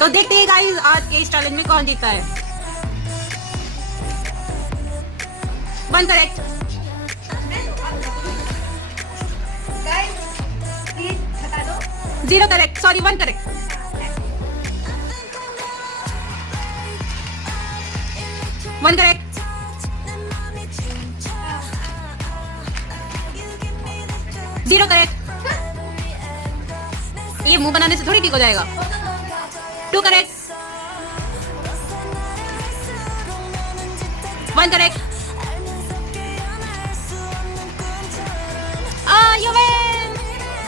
तो देखते हैं गाइस आज के इस चैलेंज में कौन जीतता है। 1 करेक्ट। गाइस प्लीज बता दो। 0 correct, sorry 1 correct. One correct. Zero correct. ये मुंह बनाने से थोड़ी ठीक हो जाएगा। 2 करेक्ट। 1 करेक्ट। You win.